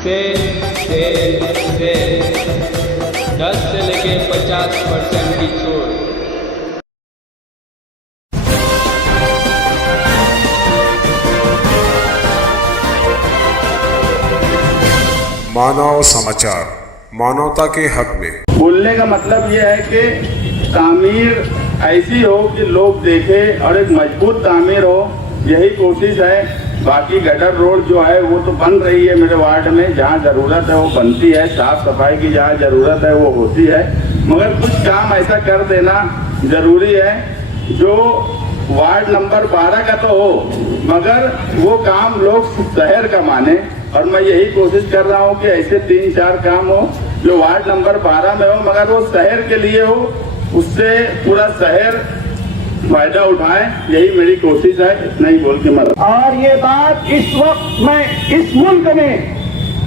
से 10 से लेके 50% की छूट। मानव समाचार, मानवता के हक में। बोलने का मतलब यह है कि तामीर ऐसी हो कि लोग देखें और एक मजबूत तामीर हो, यही कोशिश है। बाकी गटर रोड जो है वो तो बन रही है मेरे वार्ड में, जहाँ ज़रूरत है वो बनती है, साफ सफाई की जहाँ ज़रूरत है वो होती है, मगर कुछ काम ऐसा कर देना ज़रूरी है जो वार्ड नंबर 12 का तो हो, मगर वो काम लोग शहर का माने। और मैं यही कोशिश कर रहा हूँ कि ऐसे 3-4 काम हो जो वार्ड नंबर 12 में हो, मगर वो शहर के लिए हो, उससे पूरा शहर फायदा उठाए, यही मेरी कोशिश है। इतना ही बोल के मर। और ये बात इस वक्त मैं इस मुल्क में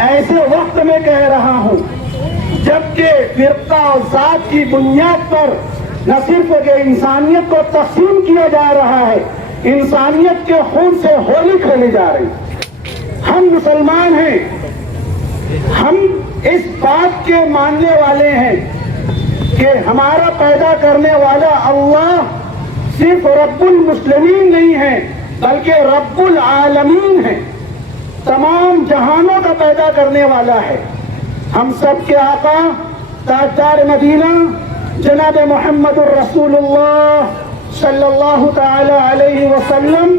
ऐसे वक्त में कह रहा हूँ जबकि फिरका और जात की बुनियाद पर न सिर्फ इंसानियत को तकसीम किया जा रहा है, इंसानियत के खून से होली खेली जा रही। हम मुसलमान हैं, हम इस बात के मानने वाले हैं कि हमारा पैदा करने वाला अल्लाह सिर्फ रब्बुल मुस्लिमीन नहीं है बल्कि रब्बुल आलमीन है, तमाम जहानों का पैदा करने वाला है। हम सब के आका ताजदार मदीना जनाब मोहम्मदुर रसूलुल्लाह सल्लल्लाहु ताला अलैहि वसल्लम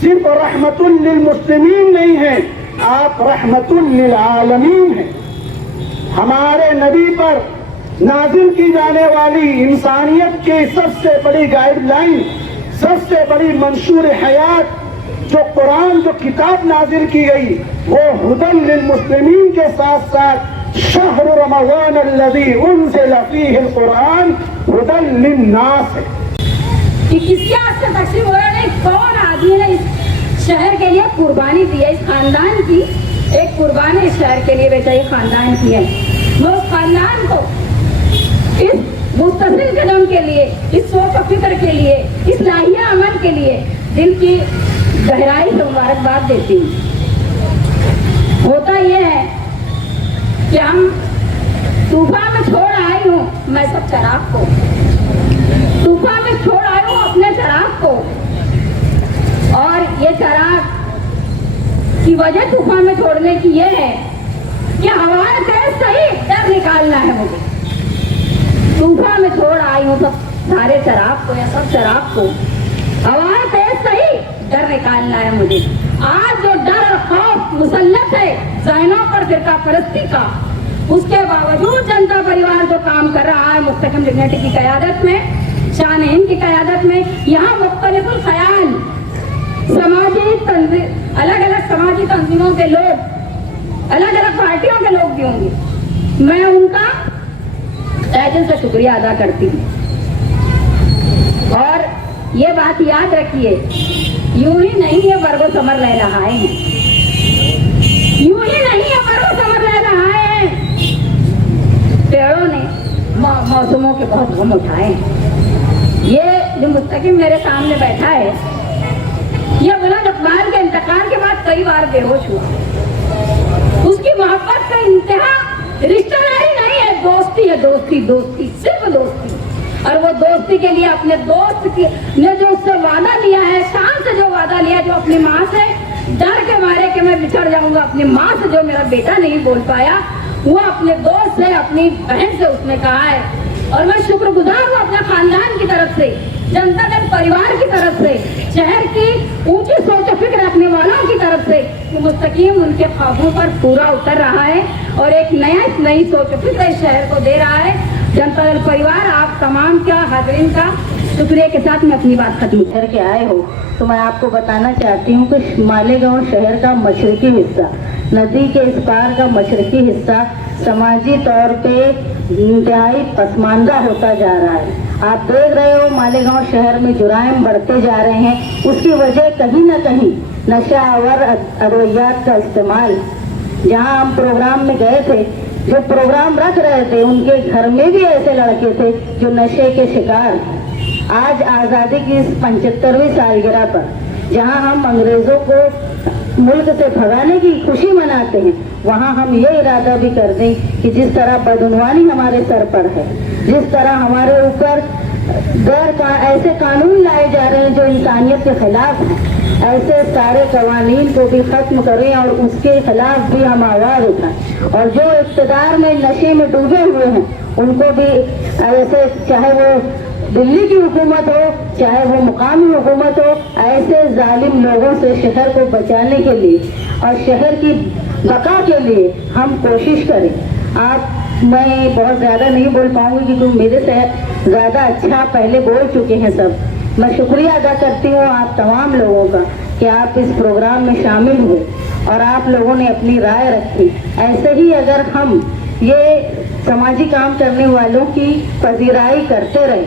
सिर्फ रहमतुल लिल मुस्लिमीन नहीं है, आप रहमतुल लिल आलमीन हैं। हमारे नबी पर नाजिल की जाने वाली इंसानियत की सबसे बड़ी गाइडलाइन, सबसे बड़ी मंशूर हयात जो कुरान, जो किताब नाजिल की गई, वो हुदन लिल मुस्लिमीन के साथ साथ शहर रमज़ान अल्लज़ी उन्ज़िला फ़ीहिल कुरान हुदन लिन्नास है। कि किसके हाथ से तकसीम हो रहा नहीं, कौन आदमी ने इस शहर के लिए कुर्बानी दी है, इस खानदान की एक कुर्बानी इस शहर के लिए बेचारी खानदान की है। वो उस खानदान को इस मुस्तक़बिल कदम के लिए, इस सोच और फिक्र के लिए, इस लाहिया अमल के लिए दिल की गहराई से मुबारकबाद देती हूँ। होता यह है कि हम तूफान में छोड़ आई हूँ मैं सब चराग को, तूफान में छोड़ आई हूँ अपने चराग को, और ये चराग की वजह तूफान में छोड़ने की ये है कि हवा से सही डर निकालना है मुझे। तूफान में छोड़ आई हूँ सब सारे चराग को या सब चराग को, हवा से सही डर निकालना है मुझे। आज जो डर और खौफ मुसल्लत है ज़हनों पर फिरका परस्ती का, उसके बावजूद जनता परिवार जो काम कर रहा है मुस्तकिम डिग्निटी की क़यादत में, शान-ए-हिंद की क़यादत में, यहाँ मुख्तलिफुल ख़याल समाजी तंजीम, अलग अलग समाजी तंजीमों के लोग, अलग अलग पार्टियों के लोग भी होंगे, मैं उनका तहे दिल से शुक्रिया अदा करती हूँ। और ये बात याद रखिए, यूं ही नहीं है बरगो समर ले रहा है, यूं ही नहीं है बरगो समर ले रहा है। पेड़ों ने मौसमों के बहुत गम उठाए। ये जो मुस्तकिम मेरे सामने बैठा है, ये बुलंद अकबाल के इंतकाल के बाद कई बार बेहोश हुआ। उसकी मोहब्बत का इंतहा रिश्तेदारी नहीं है, दोस्ती है, दोस्ती, दोस्ती, सिर्फ दोस्ती। और वो दोस्ती के लिए अपने दोस्त की ने जो उससे वादा लिया है, शान से जो वादा लिया, जो अपनी माँ से डर के मारे कि मैं बिछड़ जाऊंगा, अपनी माँ से जो मेरा बेटा नहीं बोल पाया, वो अपने दोस्त से, अपनी बहन से उसने कहा है। और मैं शुक्रगुजार हूँ अपने खानदान की तरफ से, जनता दल परिवार की तरफ से, शहर की ऊंची सोच और फिक्र रखने वालों की तरफ से कि मुस्तकीम उनके ख्वाबों पर पूरा उतर रहा है और एक नई सोच और फिक्र इस शहर को दे रहा है। जनता दल परिवार, आप तमाम का हाज़रीन का शुक्रिया के साथ मैं अपनी बात खत्म करके आए हो, तो मैं आपको बताना चाहती हूँ कि मालेगांव शहर का मशरकी हिस्सा, नदी के इस पार का मशरकी हिस्सा समाजी तौर पे इंतहाई पसमानदा होता जा रहा है। आप देख रहे हो मालेगांव शहर में जुराइम बढ़ते जा रहे हैं। उसकी वजह कहीं ना कहीं नशा आवर अद्वियात का इस्तेमाल। जहाँ हम प्रोग्राम में गए थे, जो प्रोग्राम रख रहे थे, उनके घर में भी ऐसे लड़के थे जो नशे के शिकार। आज आज़ादी की इस 75वीं सालगिरह पर, जहाँ हम अंग्रेज़ों को मुल्क से भगाने की खुशी मनाते हैं, वहाँ हम ये इरादा भी कर दें कि जिस तरह बदउनवानी हमारे सर पर है, जिस तरह हमारे ऊपर ऐसे कानून लाए जा रहे हैं जो इंसानियत के खिलाफ हैं, ऐसे सारे कवानीन को भी खत्म करें और उसके खिलाफ भी हम आवाज उठाएं। और जो इक़्तिदार में नशे में डूबे हुए हैं उनको भी ऐसे, चाहे वो दिल्ली की हुकूमत हो चाहे वो मुकामी हुकूमत हो, ऐसे जालिम लोगों से शहर को बचाने के लिए और शहर की बका के लिए हम कोशिश करें। मैं बहुत ज़्यादा नहीं बोल पाऊंगी क्योंकि मेरे से ज़्यादा अच्छा पहले बोल चुके हैं सब। मैं शुक्रिया अदा करती हूँ आप तमाम लोगों का कि आप इस प्रोग्राम में शामिल हुए और आप लोगों ने अपनी राय रखी। ऐसे ही अगर हम ये समाजी काम करने वालों की पजीराई करते रहे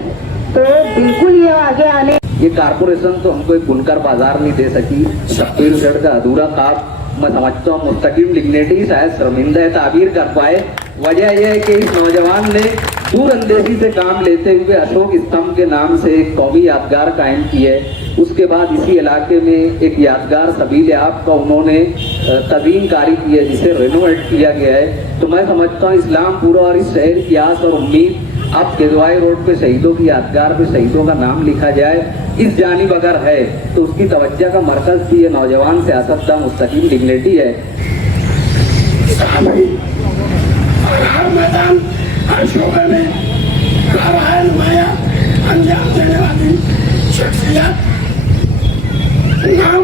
तो बिल्कुल ये आगे आने। ये कारपोरेशन तो हमको एक बुनकर बाजार नहीं दे सकी, छत्तीसगढ़ का अधूरा काम मैं समझता हूँ मुस्तकिम डिग्निटी शायद शर्मिंदा ताबीर कर पाए। वजह यह है कि इस नौजवान ने दूरअंदेशी से काम लेते हुए अशोक स्तंभ के नाम से एक कौमी यादगार कायम की है। उसके बाद इसी इलाके में एक यादगार सबील आप का उन्होंने तज़ीम कारी की है जिसे रेनोवेट किया गया है। तो मैं समझता हूँ इस्लामपुरा और इस शहर की आस और उम्मीद अब केजवाई रोड पे शहीदों की यादगार पे शहीदों का नाम लिखा जाए इस जानिब अगर है तो उसकी तवज्जो का मरकज भी ये नौजवान सियासतदान मुस्तकिम डिग्निटी है। हर मैदान हर शोबे में कार्रवाई नुमाया अंजाम देने वाली शख्सियत नाम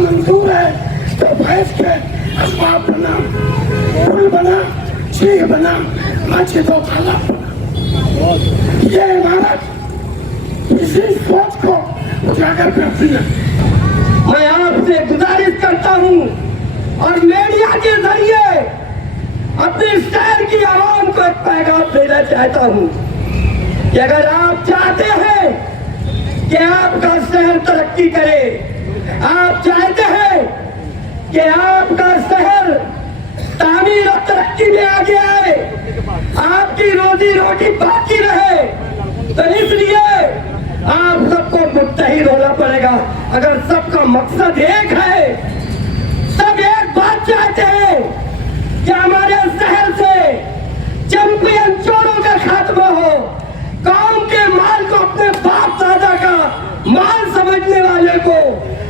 मंजूर है तो भैंस के असबाब बना, पुल बना, चीख बना, मस्जिद और तालाब बना। ये इमारत इसी सोच को उजागर करती है। मैं आपसे गुजारिश करता हूँ और मीडिया के जरिए अपने शहर की आवाम को एक पैगाम देना चाहता हूँ कि अगर आप चाहते हैं कि आपका शहर तरक्की करे, आप चाहते हैं कि आपका शहर तामीर और तरक्की में आगे आए, आपकी रोजी रोटी बाकी रहे, तो इसलिए आप सबको मुत्तहिद होना पड़ेगा। अगर सबका मकसद एक है, सब एक बात चाहते हैं कि हमारे शहर से चैंपियन चोरों का खात्मा हो, गांव के माल को अपने बाप दादा का माल समझने वाले को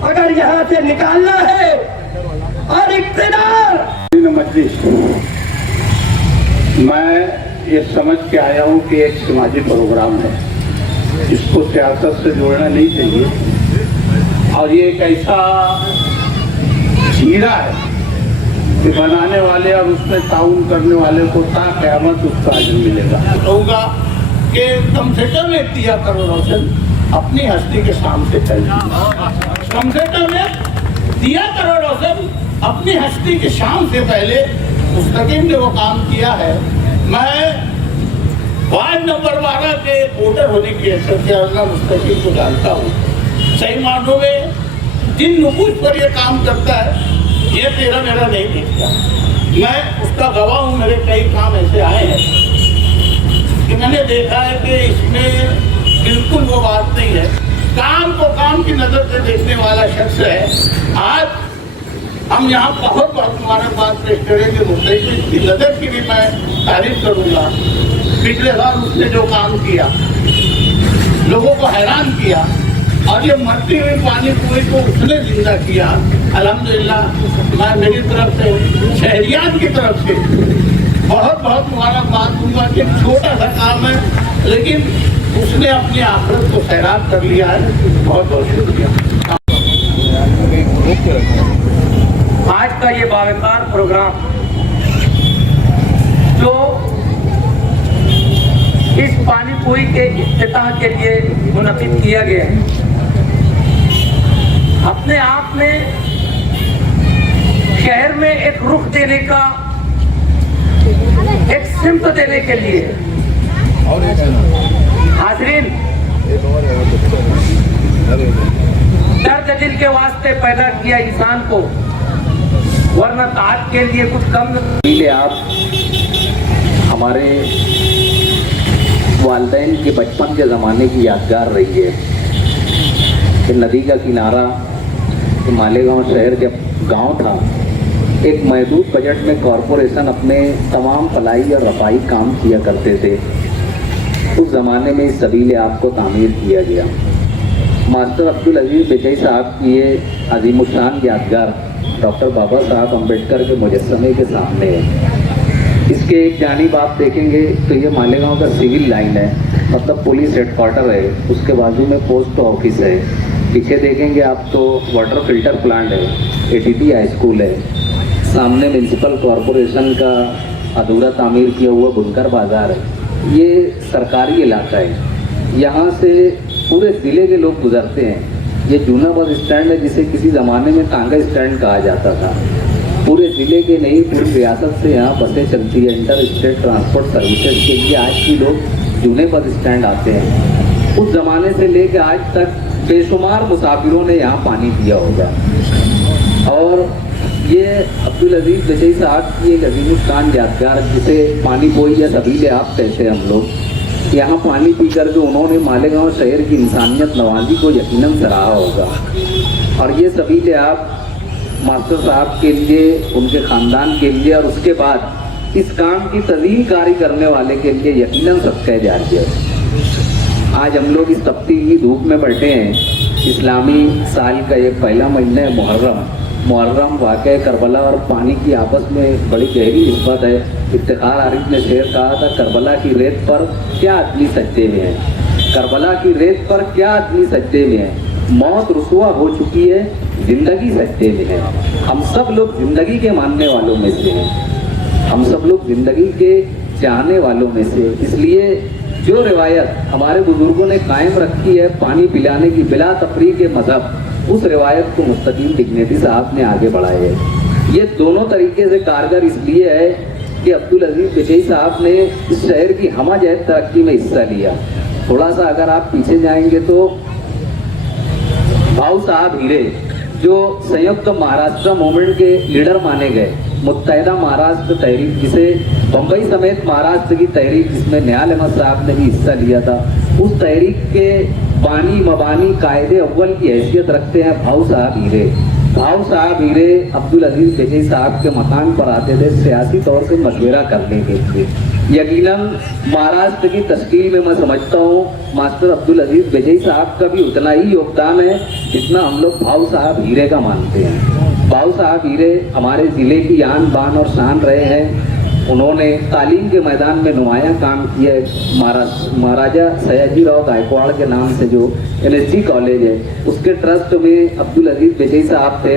अगर यहाँ से निकालना है और इक़्तिदार। मजलिस मैं ये समझ के आया हूँ कि एक समाजी प्रोग्राम है, इसको सियासत से जोड़ना नहीं चाहिए और ये एक ऐसा हीरा है कि बनाने वाले और उसमें ताउन करने वाले को ता क़यामत उसका अजर मिलेगा। कहूँगा कि कम से कम एक दिया करो रोशन अपनी हस्ती के सामने चले, कम से कम दिया करो रोशन अपनी हस्ती की शाम से पहले। मुस्तकिम ने वो काम किया है। मैं वार्ड नंबर 12 के वोटर होने की हैसियत से अल्लाह मुस्तकिम को जानता हूँ। सही मानों में जिन नुफूस पर ये काम करता है ये तेरा मेरा नहीं देखता, मैं उसका गवाह हूँ। मेरे कई काम ऐसे आए हैं कि मैंने देखा है कि इसमें बिल्कुल वो बात नहीं है, काम को काम की नज़र से देखने वाला शख्स है। आज हम यहाँ बहुत मुबारकबाद पेश करेंगे मुद्दे की नज़र की भी मैं तारीफ करूँगा। पिछले साल उसने जो काम किया लोगों को हैरान किया और ये मरती हुई पानी पूरी को उसने जिंदा किया। अल्हम्दुलिल्लाह मैं मेरी तरफ से शहरियात की तरफ से बहुत बहुत मुबारकबाद दूंगा कि छोटा सा काम है लेकिन उसने अपनी आखिरत को सैराब कर लिया है। बहुत बहुत शुक्रिया। आज का ये बावकार प्रोग्राम जो इस पानी पूरी के इफ्तिताह के लिए मुनक़िद किया गया है, अपने आप में शहर में एक रुख देने का, एक सिमत देने के लिए हाज़रीन दर्द दिल के वास्ते पैदा किया इंसान को, वरना आज के लिए कुछ कम नहीं। आप हमारे वालिदैन के बचपन के ज़माने की यादगार रही है कि नदी का किनारा कि मालेगांव शहर जब गांव था, एक महदूद बजट में कॉरपोरेशन अपने तमाम फलाई और रफाई काम किया करते थे। उस ज़माने में इस सबीले आपको तामीर किया गया। मास्टर अब्दुल अजीज बिजई साहब की ये अजीमुशान यादगार डॉक्टर बाबा साहब अम्बेडकर के मुजस्समे के सामने है। इसके एक जानिब आप देखेंगे तो ये मालेगांव का सिविल लाइन है, मतलब पुलिस हेडक्वार्टर है, उसके बाजू में पोस्ट ऑफिस है। पीछे देखेंगे आप तो वाटर फिल्टर प्लांट है, एटीटी हाई स्कूल है, सामने म्यूनसिपल कॉरपोरेशन का अधूरा तामीर किया हुआ बुनकर बाज़ार है। ये सरकारी इलाका है, यहाँ से पूरे ज़िले के लोग गुजरते हैं। ये जूना बस स्टैंड है जिसे किसी ज़माने में टांगा स्टैंड कहा जाता था। पूरे ज़िले के नहीं, पूरी रियासत से यहाँ बसें चलती है इंटर स्टेट ट्रांसपोर्ट सर्विसेज के लिए। आज भी लोग जूने बस स्टैंड आते हैं। उस ज़माने से लेकर आज तक बेशुमार मुसाफिरों ने यहाँ पानी पिया होगा। और ये अब्दुल अजीज बिजई साहब की एक अजीमुशान यादगार, जिसे पानी बोई या सबीले आप कहते हैं हम लोग, यहाँ पानी पी करके उन्होंने मालेगांव शहर की इंसानियत नवाजी को यकीनन सराहा होगा। और ये सबीले आप मास्टर साहब के लिए, उनके ख़ानदान के लिए और उसके बाद इस काम की तज़ीम कारी करने वाले के लिए यकीनन सबका जारिया है। आज हम लोग इस तपती की धूप में बैठे हैं। इस्लामी साल का एक पहला महीना है मुहर्रम वाक़या करबला और पानी की आपस में बड़ी गहरी निस्बत है। इफ्तिखार आरिफ ने शेर कहा था, करबला की रेत पर क्या आदमी सज्जे में है, करबला की रेत पर क्या आदमी सज्जे में है, मौत रुसवा हो चुकी है, जिंदगी सज्जे में है। हम सब लोग जिंदगी के मानने वालों में से हैं, हम सब लोग जिंदगी के चाहने वालों में से। इसलिए जो रिवायत हमारे बुजुर्गों ने कायम रखी है पानी पिलाने की बिला तफरीक के मजहब, उस रिवायत को मुस्तकीम डिग्नेटी साहब ने आगे बढ़ाया है। ये दोनों तरीके से कारगर इसलिए है कि अब्दुल अजीज बिजई साहब ने इस शहर की हमाजहत तरक्की में हिस्सा लिया। थोड़ा सा अगर आप पीछे जाएंगे तो भाऊ साहब हीरे, जो संयुक्त महाराष्ट्र मूवमेंट के लीडर माने गए, मुत्तहिदा महाराष्ट्र तहरीक, जिसे बम्बई समेत महाराष्ट्र की तहरीक, जिसमें निहाल अहमद साहब ने भी हिस्सा लिया था, उस तहरीक के बानी मबानी कायदे अव्वल की हैसियत रखते हैं भाऊ साहब हीरे। भाऊ साहब हीरे अब्दुल अजीज बिजई साहब के मकान पर आते थे सियासी तौर से मशवरा करने के लिए। यकीनन महाराष्ट्र की तश्कील में मैं समझता हूँ मास्टर अब्दुल अजीज बिजई साहब का भी उतना ही योगदान है जितना हम लोग भाऊ साहब हीरे का मानते हैं। भाऊ साहब हीरे हमारे ज़िले की आन बान और शान रहे हैं। उन्होंने तालीम के मैदान में नुमाया काम किया है। महाराजा सयाजीराव गायकवाड़ के नाम से जो NSG कॉलेज है, उसके ट्रस्ट में अब्दुल अजीज बिजई साहब थे।